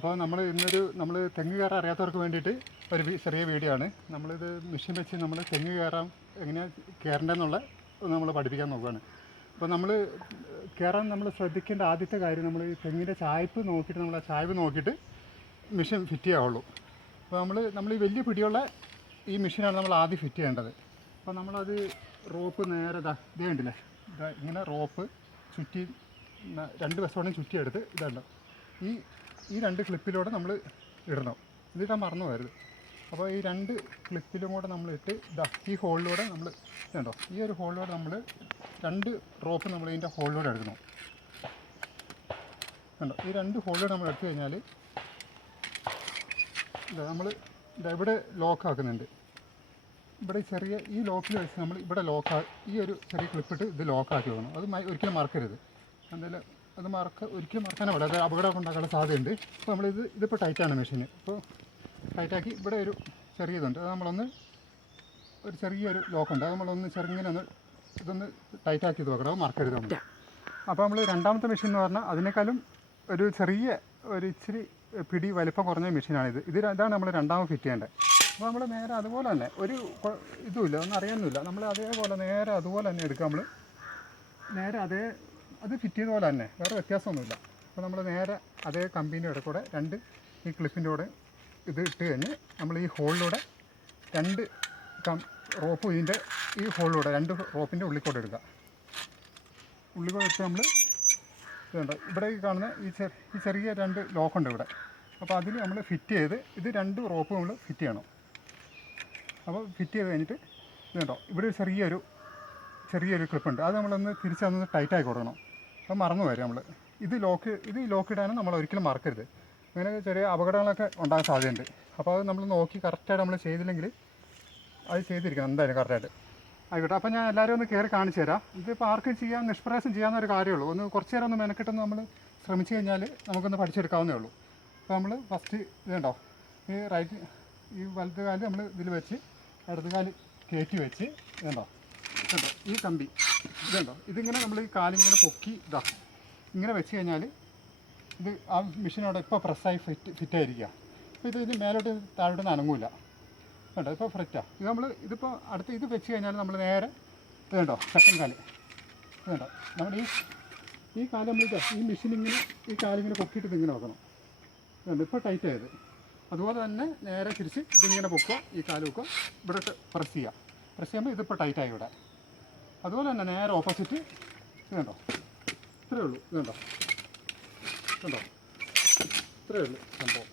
അപ്പോൾ നമ്മൾ തെങ്ങ് കയറാൻ അറിയാത്തവർക്ക് വേണ്ടിയിട്ട് ഒരു ചെറിയ വീഡിയോ ആണ്. നമ്മളിത് മെഷീൻ വെച്ച് നമ്മൾ തെങ്ങ് കയറാൻ എങ്ങനെയാണ് കയറേണ്ടതെന്നുള്ള നമ്മൾ പഠിപ്പിക്കാൻ നോക്കുകയാണ്. അപ്പോൾ കയറാൻ നമ്മൾ ശ്രദ്ധിക്കേണ്ട ആദ്യത്തെ കാര്യം, നമ്മൾ ഈ തെങ്ങിൻ്റെ ചായ്പ് നോക്കിയിട്ട്, നമ്മൾ ആ ചായ്പ് നോക്കിയിട്ട് മെഷീൻ ഫിറ്റ് ചെയ്യാവുള്ളൂ. അപ്പോൾ നമ്മൾ ഈ വലിയ പിടിയുള്ള ഈ മെഷീനാണ് നമ്മൾ ആദ്യം ഫിറ്റ് ചെയ്യേണ്ടത്. അപ്പോൾ നമ്മളത് റോപ്പ് നേരെ ഇതേ ഉണ്ടല്ലേ, ഇങ്ങനെ റോപ്പ് ചുറ്റി 2 വശത്തോടെയും ചുറ്റിയെടുത്ത് ഇതുണ്ട് ഈ 2 ക്ലിപ്പിലൂടെ നമ്മൾ ഇടണം. ഇതിടാൻ മറന്നു പോകരുത്. അപ്പോൾ ഈ 2 ക്ലിപ്പിലും കൂടെ നമ്മൾ ഇട്ട് ഈ ഹോളിലൂടെ നമ്മൾ ഇതുണ്ടോ, ഈ ഒരു ഹോളിലൂടെ നമ്മൾ 2 റോപ്പ് നമ്മൾ ഇതിൻ്റെ ഹോളിലൂടെ എടുക്കണം. കണ്ടോ, ഈ 2 ഹോളിലൂടെ നമ്മൾ എടുത്തു കഴിഞ്ഞാൽ നമ്മൾ ഇവിടെ ലോക്കാക്കുന്നുണ്ട്. ഇവിടെ ചെറിയ ഈ ലോക്കിൽ വെച്ച് നമ്മൾ ഇവിടെ ഈ ഒരു ചെറിയ ക്ലിപ്പിട്ട് ഇത് ലോക്കാക്കി വെക്കണം. അത് ഒരിക്കലും മറക്കരുത്. എന്തായാലും ഒരിക്കലും മറക്കാനേ പാടില്ല, അത് അപകടമൊക്കെ ഉണ്ടാക്കാനുള്ള സാധ്യതയുണ്ട്. അപ്പോൾ ഇതിപ്പോൾ ടൈറ്റാണ് മെഷീൻ. അപ്പോൾ ടൈറ്റാക്കി ഇവിടെ ഒരു ചെറിയതുണ്ട്, അത് ഒരു ചെറിയൊരു ലോക്കുണ്ട്, അത് ചെറുങ്ങനെ ഇതൊന്ന് ടൈറ്റാക്കി ഇത് വെക്കണം, അത് മറക്കരുത് നമ്മൾ. അപ്പോൾ നമ്മൾ രണ്ടാമത്തെ മെഷീൻ എന്ന് പറഞ്ഞാൽ അതിനേക്കാളും ഒരു ഇച്ചിരി പിടി വലിപ്പം കുറഞ്ഞ മെഷീനാണിത്. ഇതാണ് നമ്മൾ രണ്ടാമത് ഫിറ്റ് ചെയ്യേണ്ടത്. അപ്പോൾ നമ്മൾ നേരെ അതുപോലെ തന്നെ ഒരു ഇതുമില്ല, ഒന്നും അറിയാനൊന്നുമില്ല, നമ്മൾ അതേപോലെ നേരെ അതുപോലെ തന്നെ എടുക്കുക. നമ്മൾ നേരെ അത് ഫിറ്റ് ചെയ്ത പോലെ തന്നെ, വേറെ വ്യത്യാസമൊന്നുമില്ല. അപ്പോൾ നമ്മൾ നേരെ അതേ കമ്പീൻ്റെ ഇടയ്ക്കൂടെ ഈ ക്ലിപ്പിൻ്റെ കൂടെ ഇത് ഇട്ട് കഴിഞ്ഞ് നമ്മൾ ഈ ഹോളിലൂടെ 2 റോപ്പ് ഇതിൻ്റെ ഈ ഹോളിലൂടെ 2 റോപ്പിൻ്റെ ഉള്ളിക്കൂടെ എടുക്കുക. ഉള്ളിക്കൂടെ എടുത്ത് നമ്മൾ ഇതുണ്ട്, ഇവിടെ കാണുന്ന ഈ ചെറിയ 2 ലോക്കുണ്ട് ഇവിടെ. അപ്പോൾ അതിൽ നമ്മൾ ഫിറ്റ് ചെയ്ത് ഇത് 2 റോപ്പ് നമ്മൾ ഫിറ്റ് ചെയ്യണം. അപ്പോൾ ഫിറ്റ് ചെയ്ത് കഴിഞ്ഞിട്ട് ഇതുണ്ടോ, ഇവിടെ ഒരു ചെറിയൊരു ക്ലിപ്പുണ്ട്, അത് നമ്മളൊന്ന് തിരിച്ചൊന്ന് ടൈറ്റാക്കി കൊടുക്കണം. അപ്പോൾ മറന്നു വരും നമ്മൾ. ഇത് ലോക്കിടാനും നമ്മൾ ഒരിക്കലും മറക്കരുത്. അങ്ങനെ ചെറിയ അപകടങ്ങളൊക്കെ ഉണ്ടാകാൻ സാധ്യതയുണ്ട്. അപ്പോൾ അത് നമ്മൾ നോക്കി കറക്റ്റായിട്ട് നമ്മൾ ചെയ്തില്ലെങ്കിൽ അത് ചെയ്തിരിക്കണം എന്തായാലും കറക്റ്റായിട്ട്. ആയിക്കോട്ടെ, അപ്പോൾ ഞാൻ എല്ലാവരും ഒന്ന് കയറി കാണിച്ചു തരാം. ഇതിപ്പോൾ ആർക്കും നിഷ്പ്രയാസം ചെയ്യാവുന്ന ഒരു കാര്യമുള്ളൂ. കുറച്ച് നേരം ഒന്ന് മെനക്കെട്ടൊന്ന് നമ്മൾ ശ്രമിച്ചു കഴിഞ്ഞാൽ നമുക്കൊന്ന് പഠിച്ചെടുക്കാവുന്നേ ഉള്ളൂ. അപ്പോൾ നമ്മൾ ഫസ്റ്റ് ഇതുണ്ടോ, ഈ വലത് കാല് നമ്മൾ ഇതിൽ വെച്ച് ഇടത് കാല് കയറ്റി വെച്ച് ഇതുണ്ടോ ഈ കമ്പി ഇതുണ്ടോ, ഇതിങ്ങനെ നമ്മൾ ഈ കാലിങ്ങനെ പൊക്കി ഇങ്ങനെ വെച്ച് കഴിഞ്ഞാൽ ഇത് ആ മെഷീനോടെ ഇപ്പോൾ പ്രസ്സായി ഫിറ്റായിരിക്കുക. അപ്പോൾ ഇതിന് മേലോട്ട് താഴോട്ട് അനങ്ങൂല. കേട്ടോ, ഇപ്പോൾ ഫ്രെറ്റാണ് ഇതിപ്പോൾ അടുത്ത് ഇത് വെച്ച് കഴിഞ്ഞാൽ നമ്മൾ നേരെ ഇതുണ്ടോ സെക്കൻഡ് കാല് ഇതുണ്ടോ, നമ്മൾ ഈ കാല് നമ്മൾ ഈ മെഷീൻ ഈ കാലിങ്ങനെ പൊക്കിയിട്ട് ഇതിങ്ങനെ വെക്കണം. ഇതുണ്ട് ഇപ്പോൾ ടൈറ്റ് ആയത്. അതുപോലെ തന്നെ നേരെ തിരിച്ച് ഇതിങ്ങനെ പൊക്കുക, ഈ കാല് വെക്കുക, ഇവിടെ പ്രസ് ചെയ്യുമ്പോൾ ഇതിപ്പോൾ ടൈറ്റായി ഇവിടെ. അതുപോലെ തന്നെ നേരെ ഓപ്പോസിറ്റ് ഇതുണ്ടോ, ഇത്രയേ ഉള്ളൂ. ഇതുണ്ടോ ഇത്രയേ ഉള്ളൂ സംഭവം.